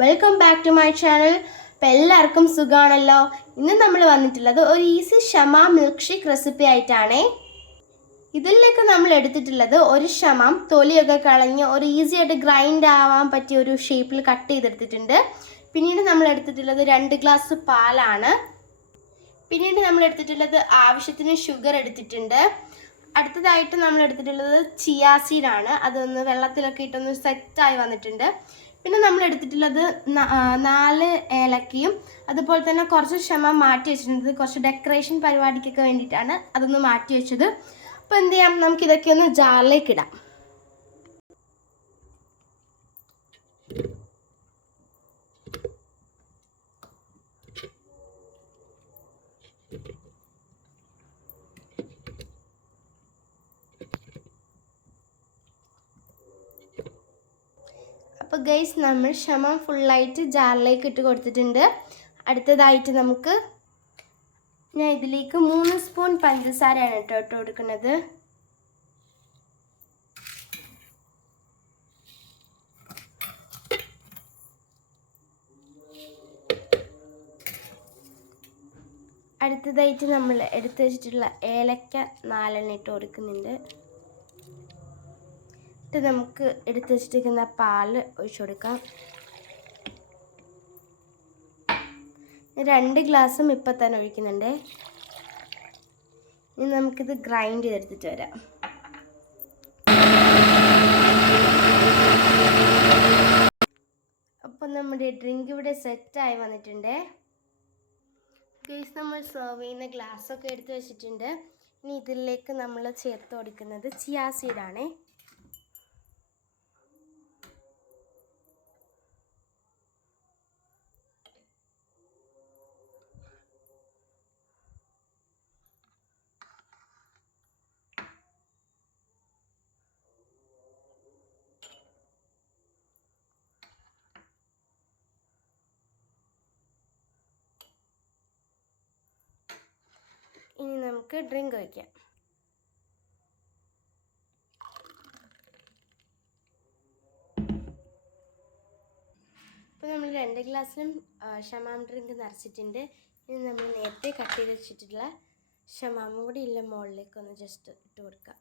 Welcome back to my channel. അപ്പോൾ എല്ലാവർക്കും സുഖമാണല്ലോ. ഇന്ന് നമ്മൾ വന്നിട്ടുള്ളത് ഒരു ഈസി ഷമാം മിൽക്ക് ഷേക്ക് റെസിപ്പി ആയിട്ടാണേ. ഇതിലേക്ക് നമ്മൾ എടുത്തിട്ടുള്ളത് ഒരു ഷമാം തൊലിയൊക്കെ കളഞ്ഞ് ഒരു ഈസി ആയിട്ട് ഗ്രൈൻഡ് ആവാൻ പറ്റിയ ഒരു ഷേപ്പിൽ കട്ട് ചെയ്തെടുത്തിട്ടുണ്ട്. പിന്നീട് നമ്മൾ എടുത്തിട്ടുള്ളത് 2 ഗ്ലാസ് പാലാണ്. പിന്നീട് നമ്മൾ എടുത്തിട്ടുള്ളത് ആവശ്യത്തിന് ഷുഗർ എടുത്തിട്ടുണ്ട്. അടുത്തതായിട്ട് നമ്മൾ എടുത്തിട്ടുള്ളത് ചിയാ സീഡാണ്. അതൊന്ന് വെള്ളത്തിലൊക്കെ ഇട്ടൊന്ന് സെറ്റായി വന്നിട്ടുണ്ട്. പിന്നെ നമ്മൾ എടുത്തിട്ടുള്ളത് 4 ഏലക്കയും അതുപോലെ തന്നെ കുറച്ച് ഷമാം മാറ്റി വെച്ചിട്ടുണ്ട്. കുറച്ച് ഡെക്കറേഷൻ പരിപാടിക്കൊക്കെ വേണ്ടിയിട്ടാണ് അതൊന്ന് മാറ്റി വെച്ചത്. അപ്പോൾ എന്ത് ചെയ്യാം, നമുക്കിതൊക്കെ ഒന്ന് ജാറിലേക്ക് ഇടാം. അപ്പോൾ ഗൈസ്, നമ്മൾ ഷമാം ഫുള്ളായിട്ട് ജാറിലേക്ക് ഇട്ട് കൊടുത്തിട്ടുണ്ട്. അടുത്തതായിട്ട് ഞാൻ ഇതിലേക്ക് 3 സ്പൂൺ പഞ്ചസാരയാണ് ഇട്ട് കൊടുക്കുന്നത്. അടുത്തതായിട്ട് നമ്മൾ എടുത്ത് വെച്ചിട്ടുള്ള ഏലക്ക 4 ഇട്ട് കൊടുക്കുന്നുണ്ട്. നമുക്ക് എടുത്ത് വെച്ചിരിക്കുന്ന പാല് ഒഴിച്ചു കൊടുക്കാം. 2 ഗ്ലാസും ഇപ്പം തന്നെ ഒഴിക്കുന്നുണ്ട്. ഇനി നമുക്കിത് ഗ്രൈൻഡ് ചെയ്തെടുത്തിട്ട് വരാം. അപ്പം നമ്മുടെ ഡ്രിങ്ക് ഇവിടെ സെറ്റായി വന്നിട്ടുണ്ട്. ഗൈസ്, നമ്മൾ സെർവ് ചെയ്യുന്ന ഗ്ലാസ്സൊക്കെ എടുത്ത് വെച്ചിട്ടുണ്ട്. ഇനി ഇതിലേക്ക് നമ്മൾ ചേർത്ത് കൊടുക്കുന്നത് ചിയാ സീഡാണേ. ഇനി നമുക്ക് ഡ്രിങ്ക് വയ്ക്കാം. ഇപ്പോൾ നമ്മൾ 2 ഗ്ലാസ്സിലും ഷമാം ഡ്രിങ്ക് നിറച്ചിട്ടുണ്ട്. ഇനി നമ്മൾ നേരത്തെ കട്ട് ചെയ്ത് വെച്ചിട്ടുള്ള ഷമാമും കൂടി ഇല്ല മുകളിലേക്ക് ഒന്ന് ജസ്റ്റ് ഇട്ട് കൊടുക്കാം.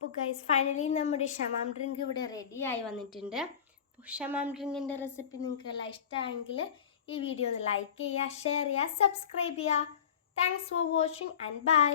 അപ്പോൾ ഗൈസ്, ഫൈനലി നമ്മുടെ ഷമാം ഡ്രിങ്ക് ഇവിടെ റെഡി ആയി വന്നിട്ടുണ്ട്. ഷമാം ഡ്രിങ്കിൻ്റെ റെസിപ്പി നിങ്ങൾക്ക് എല്ലാം ഇഷ്ടമായെങ്കിൽ ഈ വീഡിയോ ഒന്ന് ലൈക്ക് ചെയ്യുക, ഷെയർ ചെയ്യുക, സബ്സ്ക്രൈബ് ചെയ്യുക. Thanks for watching and by.